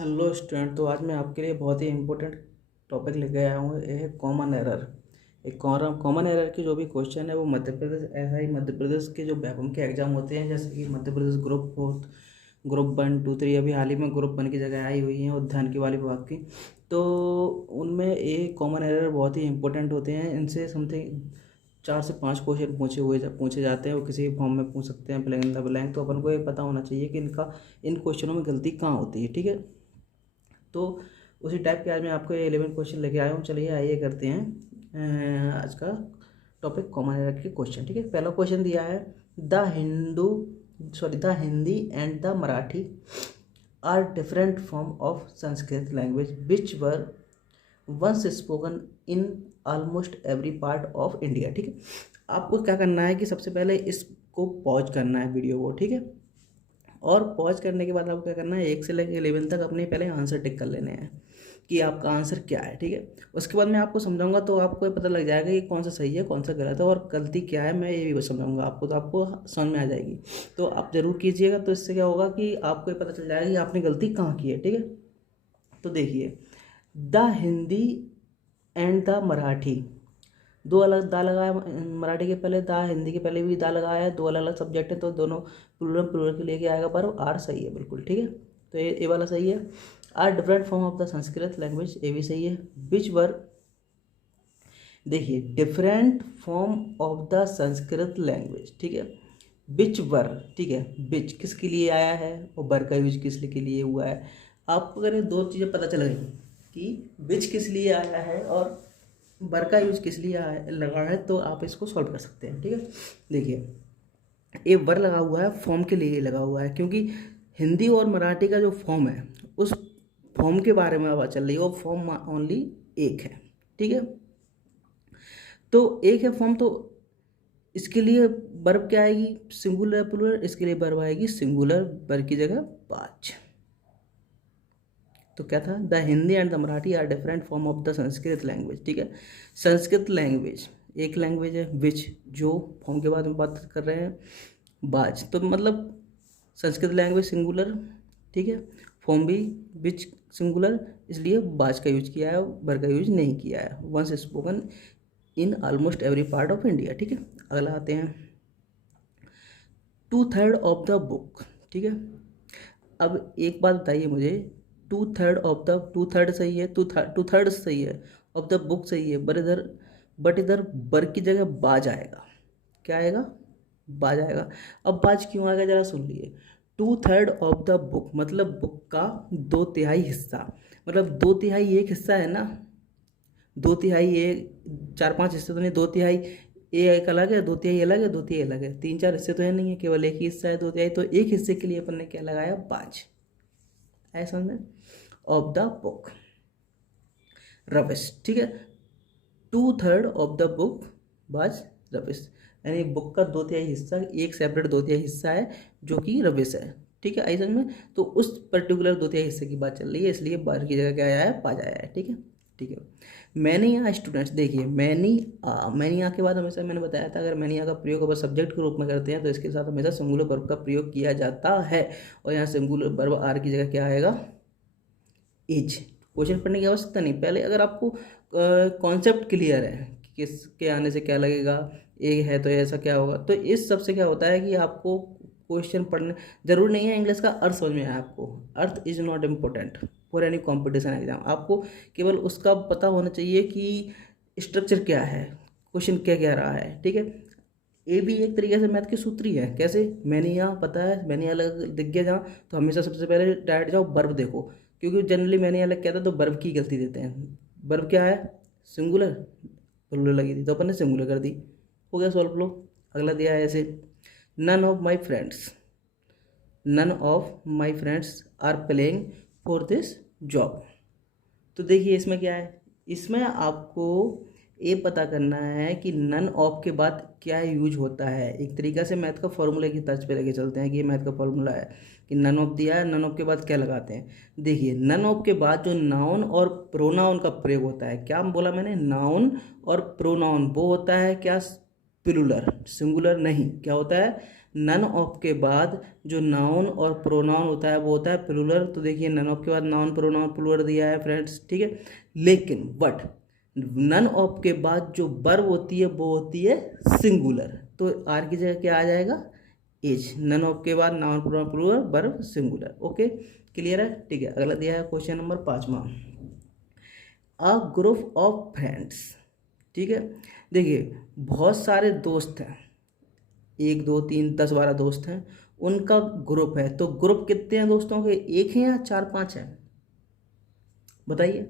Hello student. तो आज मैं आपके लिए बहुत ही इम्पोर्टेंट टॉपिक लेके आया हूँ। ये है कॉमन एरर। एक कॉमन एरर की जो भी क्वेश्चन है वो मध्य प्रदेश, ऐसा ही मध्य प्रदेश के जो बैकअप के एग्जाम होते हैं, जैसे कि Madhya Pradesh group fourth, group 1 2 3, अभी हाल ही में ग्रुप 1 की जगह आई हुई हैं उद्यानिकी वाली विभाग की। तो उनमें ये कॉमन एरर बहुत ही इंपॉर्टेंट होते हैं। इनसे समथिंग 4 से 5 क्वेश्चन पूछे जाते हैं। वो किसी भी फॉर्म में पूछ सकते हैं, ब्लैंक इन द ब्लैंक। तो अपन को ये पता होना चाहिए कि इन क्वेश्चनों में गलती कहाँ होती है। ठीक है, तो उसी टाइप के आज मैं आपको 11 क्वेश्चन लेके आया हूँ। चलिए आइए करते हैं आज का टॉपिक कॉमन एरर के क्वेश्चन। ठीक है, पहला क्वेश्चन दिया है, the Hindi and the Marathi are different form of Sanskrit language which were once spoken in almost every part of India. ठीक है, आपको क्या करना है कि सबसे पहले इसको पॉज करना है वीडियो को। ठीक है, और पॉज करने के बाद आपको क्या करना है, 1 से लेकर 11 तक अपने पहले आंसर टिक कर लेने हैं कि आपका आंसर क्या है। ठीक है, उसके बाद मैं आपको समझाऊंगा तो आपको ये पता लग जाएगा कि कौन सा सही है कौन सा गलत है और गलती क्या है। मैं ये भी समझाऊंगा आपको, तो आपको समझ में आ जाएगी। तो आप ज़रूर कीजिएगा, तो इससे क्या होगा कि आपको ये पता चल जाएगा कि आपने गलती कहाँ की है। ठीक है, तो देखिए, the Hindi and the Marathi, दो अलग दा लगाया मराठी के पहले दा, हिंदी के पहले भी दा लगाया है। दो अलग अलग सब्जेक्ट है, तो दोनों प्लूरल प्लूरल के लेके आएगा, पर आर सही है बिल्कुल। ठीक है, तो ये वाला सही है। Are different form of the Sanskrit language, ये भी सही है। विच वर, देखिए, different form of the Sanskrit language. ठीक है, बिच वर, ठीक है, बिच किसके लिए आया है और वर का यूज किस लिए के लिए हुआ है। आपको अगर ये दो चीज़ें पता चल गई कि बिच किस लिए आया है और वर का यूज किस लिए लगा है, तो आप इसको सॉल्व कर सकते हैं। ठीक है, देखिए, ये वर लगा हुआ है फॉर्म के लिए लगा हुआ है, क्योंकि हिंदी और मराठी का जो फॉर्म है उस फॉर्म के बारे में बात चल रही है। वो फॉर्म ओनली एक है। ठीक है, तो एक है फॉर्म, तो इसके लिए वर्ब क्या आएगी, सिंगुलर प्लूरल। इसके लिए वर्ब आएगी सिंगुलर, वर्ब की जगह पांच। तो क्या था, the Hindi and the Marathi are different form of the Sanskrit language. ठीक है, संस्कृत लैंग्वेज एक लैंग्वेज है, विच जो फॉर्म के बाद में बात कर रहे हैं, बाज, तो मतलब संस्कृत लैंग्वेज सिंगुलर। ठीक है, फॉर्म भी विच सिंगुलर, इसलिए बाज का यूज किया है, वर का यूज नहीं किया है। Once spoken in almost every part of India. ठीक है, अगला आते हैं, 2/3 ऑफ द बुक। ठीक है, अब एक बात बताइए मुझे, 2/3 सही है, 2/3 सही है, ऑफ द बुक सही है, बट इधर बर की जगह बाज आएगा। क्या आएगा, बाज आएगा। अब बाज क्यों आएगा जरा सुन लिए। 2/3 ऑफ द बुक मतलब बुक का 2/3 हिस्सा, मतलब 2/3 एक हिस्सा है ना। 2/3 ये 4 5 हिस्से तो नहीं, 2/3 ये एक अलग है, 2/3 अलग है, 2/3 अलग है, 3 4 हिस्से तो है नहीं है, केवल एक ही हिस्सा है 2/3। तो एक हिस्से के लिए अपन ने क्या लगाया, बाज। है समझ में, ऑफ द बुक, रबिश। ठीक है, 2/3 ऑफ द बुक बाज रबिश, यानी बुक का 2/3 हिस्सा एक सेपरेट 2/3 हिस्सा है जो कि रबिश है। ठीक है, आई समझ में। तो उस पर्टिकुलर 2/3 हिस्से की बात चल रही है, इसलिए बार की जगह क्या आया है, बाज आया है। ठीक है, ठीक है। मैनी आ स्टूडेंट्स, देखिए, मैनी आ के बाद हमेशा मैंने बताया था, अगर मैनी आ का प्रयोग अगर सब्जेक्ट के रूप में करते हैं तो इसके साथ हमेशा सिंगुलर वर्ब का प्रयोग किया जाता है। और यहाँ सिंगुलर वर्ब आर की जगह क्या आएगा, इज। क्वेश्चन पढ़ने की आवश्यकता नहीं, पहले अगर आपको कॉन्सेप्ट क्लियर है कि किसके आने से क्या लगेगा, ए है तो ऐसा क्या होगा, तो इस सब से क्या होता है कि आपको क्वेश्चन पढ़ने जरूर नहीं है इंग्लिश का अर्थ समझ में आया आपको। Earth is not important for any competition exam. आपको केवल उसका पता होना चाहिए कि स्ट्रक्चर क्या है, क्वेश्चन क्या कह रहा है। ठीक है, ये भी एक तरीके से मैथ की सूत्र ही है। कैसे, मैंने यहाँ पता है, मैंने अलग दिख गया जहाँ, तो हमेशा सबसे पहले डायरेक्ट जाओ वर्ब देखो, क्योंकि जनरली मैंने अलग कहता तो वर्ब की गलती देते हैं। वर्ब क्या है, सिंगुलर, प्लूरल लगी थी तो अपन ने सिंगुलर कर दी, हो गया सॉल्व लो। अगला दिया है ऐसे, none of my friends, none of my friends are playing for this job. तो देखिए इसमें क्या है, इसमें आपको ये पता करना है कि नन ऑफ के बाद क्या यूज होता है। एक तरीका से मैथ का फॉर्मूला की तर्ज पे लेके चलते हैं कि ये मैथ का फॉर्मूला है कि नन ऑफ दिया है, नन ऑफ के बाद क्या लगाते हैं। देखिए, नन ऑफ के बाद जो नाउन और प्रोनाउन का प्रयोग होता है, क्या बोला मैंने, नाउन और प्रोनाउन, वो होता है क्या, प्लूरल, सिंगुलर नहीं। क्या होता है, नन ऑफ के बाद जो नाउन और प्रोनाउन होता है वो होता है प्लूरल। तो देखिए नन ऑफ के बाद नाउन प्रोनाउन प्लूरल दिया है फ्रेंड्स, ठीक है। लेकिन बट नन ऑफ के बाद जो वर्ब होती है वो होती है सिंगुलर। तो आर की जगह क्या आ जाएगा, इज। नन ऑफ के बाद noun pronoun plural verb singular. Okay, clear है, ठीक है। अगला दिया है क्वेश्चन नंबर 5वां, अ ग्रुप ऑफ फ्रेंड्स, ठीक है। देखिए बहुत सारे दोस्त हैं, 1 2 3 10 12 दोस्त हैं, उनका ग्रुप है। तो ग्रुप कितने हैं दोस्तों के, एक हैं या 4 5 हैं, बताइए।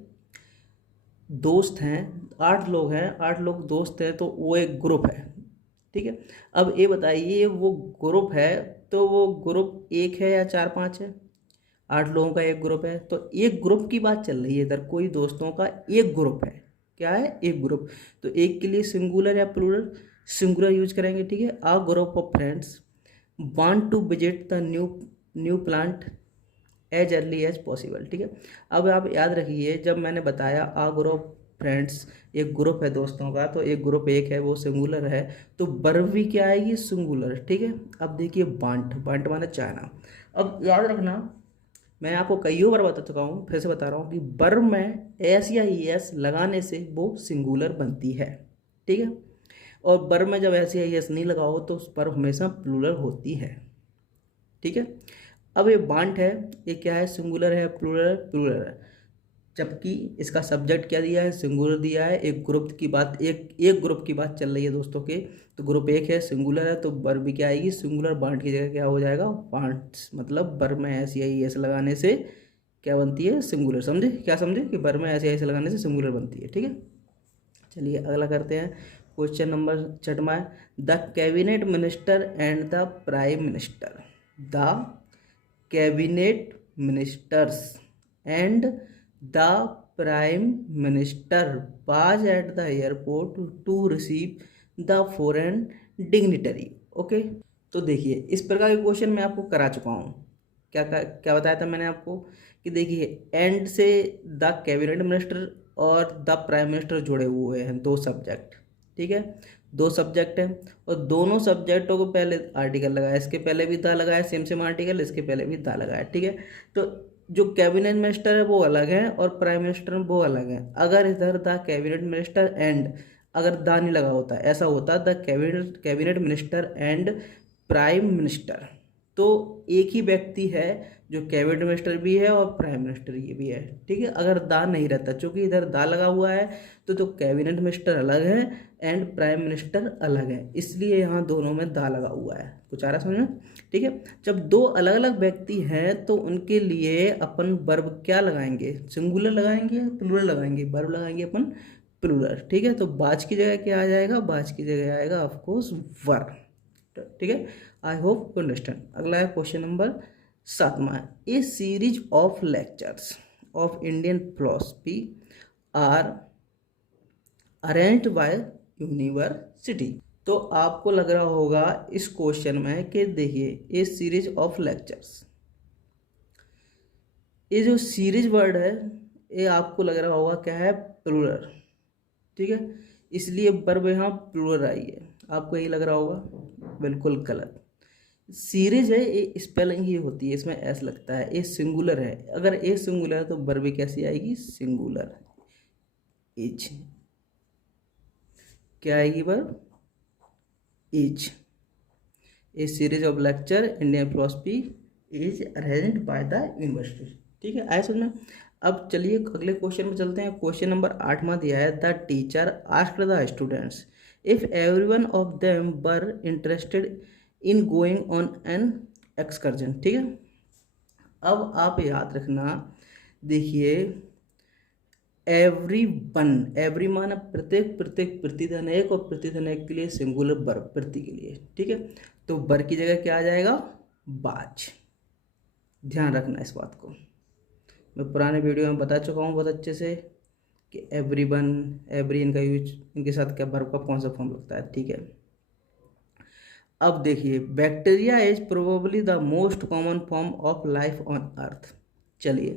दोस्त हैं 8 लोग हैं, 8 लोग दोस्त हैं, तो वो एक ग्रुप है, ठीक है। अब ये बताइए वो ग्रुप है तो वो ग्रुप एक है या 4 5 है, 8 लोगों का एक ग्रुप है। तो एक ग्रुप की बात चल रही है इधर, कोई दोस्तों का एक ग्रुप है, क्या है, एक ग्रुप। तो एक के लिए सिंगुलर या प्लूरल, सिंगुलर यूज करेंगे, ठीक है। A group of friends want to visit the new plant as early as possible, ठीक है। अब आप याद रखिए जब मैंने बताया आ ग्रुप फ्रेंड्स एक ग्रुप है दोस्तों का, तो एक ग्रुप एक है वो सिंगुलर है, तो वर्ब भी क्या आएगी, सिंगुलर, ठीक है। अब देखिए वांट, वांट माने चाहना। अब याद रखना मैं आपको कई बार बता चुका हूँ, फिर से बता रहा हूँ कि वर्ब में एस या ई एस लगाने से वो सिंगुलर बनती है, ठीक है। और वर्ब में जब एस या ई एस नहीं लगाओ तो उस पर हमेशा प्लूरल होती है, ठीक है। अब ये वांट है, ये क्या है, सिंगुलर है, प्लूरल प्लूरल है, जबकि इसका सब्जेक्ट क्या दिया है, सिंगुलर दिया है। एक ग्रुप की बात, एक ग्रुप की बात चल रही है दोस्तों के, तो ग्रुप एक है, सिंगुलर है, तो वर्ब भी क्या आएगी, सिंगुलर। वांट की जगह क्या हो जाएगा, वांट्स। मतलब वर्ब में एस या ई एस लगाने से क्या बनती है, सिंगुलर। समझे, क्या समझे कि वर्ब में एस या ई एस लगाने से सिंगुलर बनती है, ठीक है। चलिए अगला करते हैं, क्वेश्चन नंबर 6वां है, the cabinet minister and the prime minister, the cabinet ministers and the prime minister was at the airport to receive the foreign dignitary. Okay, तो देखिए इस प्रकार के क्वेश्चन मैं आपको करा चुका हूँ। क्या क्या बताया था मैंने आपको कि देखिए एंड से द कैबिनेट मिनिस्टर और द प्राइम मिनिस्टर जुड़े हुए हैं, 2 सब्जेक्ट, ठीक है। 2 सब्जेक्ट हैं और दोनों सब्जेक्टों को पहले आर्टिकल लगाया, इसके पहले भी दा लगाया, सेम आर्टिकल, इसके पहले भी दा लगाया, ठीक है। तो जो कैबिनेट मिनिस्टर है वो अलग है और प्राइम मिनिस्टर वो अलग है। अगर इधर द कैबिनेट मिनिस्टर एंड, अगर दा नहीं लगा होता, ऐसा होता the cabinet minister and prime minister, तो एक ही व्यक्ति है जो कैबिनेट मिनिस्टर भी है और प्राइम मिनिस्टर ये भी है, ठीक है। अगर दा नहीं रहता, चूंकि इधर दा लगा हुआ है तो कैबिनेट मिनिस्टर अलग है एंड प्राइम मिनिस्टर अलग है, इसलिए यहाँ दोनों में दा लगा हुआ है। कुछ आ रहा समझ में, ठीक है। जब 2 अलग अलग व्यक्ति हैं तो उनके लिए अपन वर्ब क्या लगाएंगे, सिंगुलर लगाएंगे, प्लूरल लगाएंगे, वर्ब लगाएंगे अपन प्लूरल, ठीक है। तो बाज की जगह क्या आ जाएगा, बाज की जगह आएगा ऑफकोर्स वर्ब, ठीक है। I hope you understand. अगला है क्वेश्चन नंबर 7वां, a series of lectures of Indian philosophy are arranged by university. तो आपको लग रहा होगा इस क्वेश्चन में कि देखिए ए सीरीज ऑफ लेक्चर्स, ये जो सीरीज वर्ड है ये आपको लग रहा होगा क्या है, प्लूरल, ठीक है। इसलिए वर्ब यहाँ प्लूरल आई है, आपको यही लग रहा होगा, बिल्कुल गलत। सीरीज है ये स्पेलिंग ही होती है, इसमें एस लगता है, ये सिंगुलर है। अगर ए सिंगुलर है तो वर्ब कैसी आएगी, सिंगुलर, इज। क्या आएगी verb, is. A series of lecture Indian philosophy is arranged by the university, ठीक है। आए समझना। अब चलिए अगले क्वेश्चन में चलते हैं। क्वेश्चन नंबर 8वां दिया है, the teacher asked the students if everyone of them were interested in going on an excursion, ठीक है। अब आप याद रखना, देखिए एवरी वन, एवरी माना प्रत्येक, प्रत्येक प्रतिधन एक और प्रतिधन एक के लिए सिंगुलर वर्ब, प्रति के लिए, ठीक है। तो वर की जगह क्या आ जाएगा, बाज। ध्यान रखना इस बात को, मैं पुराने वीडियो में बता चुका हूँ बहुत अच्छे से कि एवरी वन, एवरी इनका यूज, इनके साथ क्या वर्ब का कौन सा फॉर्म लगता है, ठीक है। अब देखिए bacteria is probably the most common form of life on earth. चलिए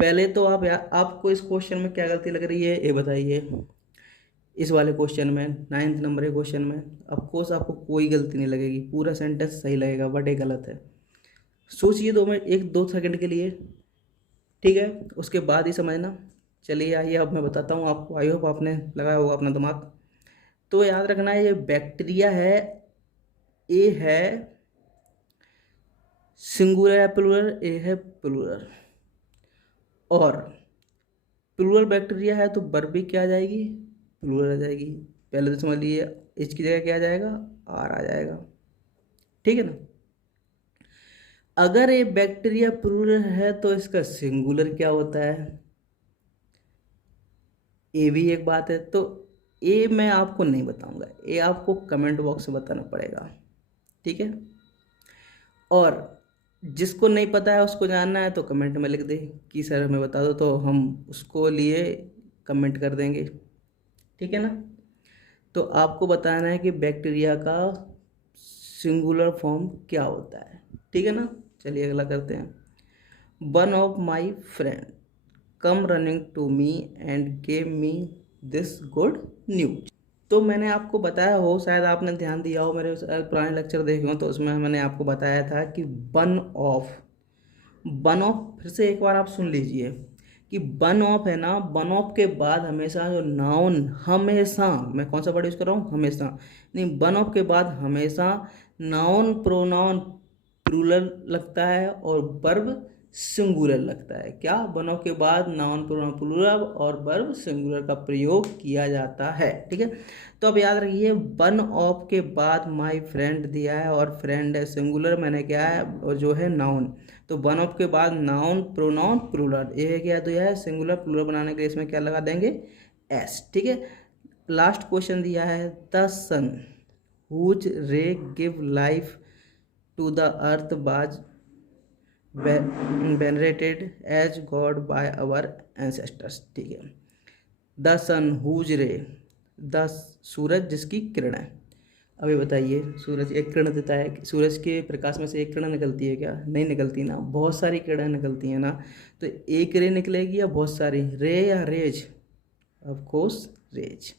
पहले तो आपको इस क्वेश्चन में क्या गलती लग रही है ये बताइए। इस वाले क्वेश्चन में 9th नंबर के क्वेश्चन में ऑफकोर्स आपको कोई गलती नहीं लगेगी, पूरा सेंटेंस सही लगेगा, बट ये गलत है। सोचिए 1-2 सेकंड के लिए, ठीक है, उसके बाद ही समझना। चलिए आइए अब मैं बताता हूँ आपको, आई होप आपने लगाया होगा अपना दिमाग। तो याद रखना ये बैक्टीरिया है, ए है सिंगुलर या प्लूरल, ए है प्लूरल। और प्लूरल बैक्टीरिया है तो वर्ब भी क्या आ जाएगी, प्लूरल आ जाएगी। पहले तो समझ लीजिए एच की जगह क्या आ जाएगा, आर आ जाएगा, ठीक है ना। अगर ये बैक्टीरिया प्लूरल है तो इसका सिंगुलर क्या होता है, ये भी एक बात है। तो ये मैं आपको नहीं बताऊंगा, ये आपको कमेंट बॉक्स में बताना पड़ेगा, ठीक है। और जिसको नहीं पता है उसको जानना है तो कमेंट में लिख दे कि सर हमें बता दो, तो हम उसको लिए कमेंट कर देंगे, ठीक है ना। तो आपको बताना है कि बैक्टीरिया का सिंगुलर फॉर्म क्या होता है, ठीक है ना। चलिए अगला करते हैं। One of my friend come running to me and gave me this good news. तो मैंने आपको बताया हो, शायद आपने ध्यान दिया हो, मेरे पुराने लेक्चर देखे हो तो उसमें मैंने आपको बताया था कि वन ऑफ, फिर से एक बार आप सुन लीजिए कि वन ऑफ है ना, वन ऑफ के बाद हमेशा जो नाउन, हमेशा, मैं कौन सा वर्ड यूज़ कर रहा हूँ, हमेशा नहीं, वन ऑफ के बाद हमेशा नाउन प्रोनाउन प्लूरल लगता है और वर्ब सिंगुलर लगता है। क्या, वन ऑफ के बाद नाउन प्रोनाउन प्लूरल और वर्ब सिंगुलर का प्रयोग किया जाता है, ठीक है। तो अब याद रखिए वन ऑफ के बाद माय फ्रेंड दिया है और फ्रेंड है सिंगुलर, मैंने क्या है और जो है नाउन। तो वन ऑफ के बाद नाउन प्रोनाउन प्लूरल, ये है क्या, तो यह है सिंगुलर प्लूरल बनाने के लिए इसमें क्या लगा देंगे, एस, ठीक है। लास्ट क्वेश्चन दिया है the sun whose ray give life to the earth was venerated as God by our ancestors, ठीक है। The sun whose ray, the सूरज जिसकी किरण है। अभी बताइए, सूरज एक किरण देता है, सूरज के प्रकाश में से एक किरण निकलती है क्या, नहीं निकलती ना, बहुत सारी किरणें निकलती हैं ना। तो एक रे निकलेगी या बहुत सारी, रे या रेज, ऑफ कोर्स रेज।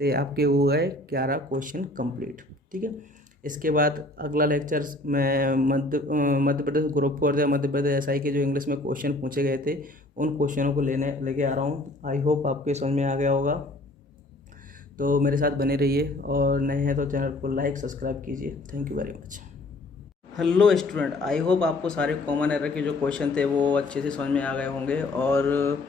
तो ये आपके हो गए 11 क्वेश्चन कंप्लीट, ठीक है। इसके बाद अगला लेक्चर मैं मध्य प्रदेश ग्रुप 4 या मध्य प्रदेश एसआई के जो इंग्लिश में क्वेश्चन पूछे गए थे उन क्वेश्चनों को लेके आ रहा हूँ। आई होप आपके समझ में आ गया होगा। तो मेरे साथ बने रहिए और नए हैं तो चैनल को लाइक सब्सक्राइब कीजिए। Thank you very much. Hello student, I hope आपको सारे कॉमन एरर के जो क्वेश्चन थे वो अच्छे से समझ में आ गए होंगे और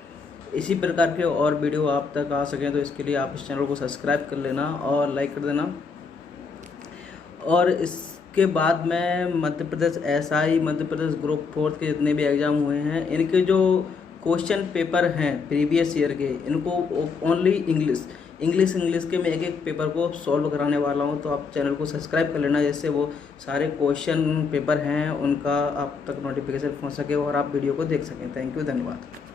इसी प्रकार के और वीडियो आप तक आ सकें तो इसके लिए आप इस चैनल को सब्सक्राइब कर लेना और लाइक कर देना। और इसके बाद मैं मध्य प्रदेश एसआई, मध्य प्रदेश ग्रुप 4 के जितने भी एग्ज़ाम हुए हैं इनके जो क्वेश्चन पेपर हैं प्रीवियस ईयर के, इनको ओनली इंग्लिश के मैं एक पेपर को सॉल्व कराने वाला हूं। तो आप चैनल को सब्सक्राइब कर लेना जिससे वो सारे क्वेश्चन पेपर हैं उनका आप तक नोटिफिकेशन पहुंच सके और आप वीडियो को देख सकें। थैंक यू, धन्यवाद।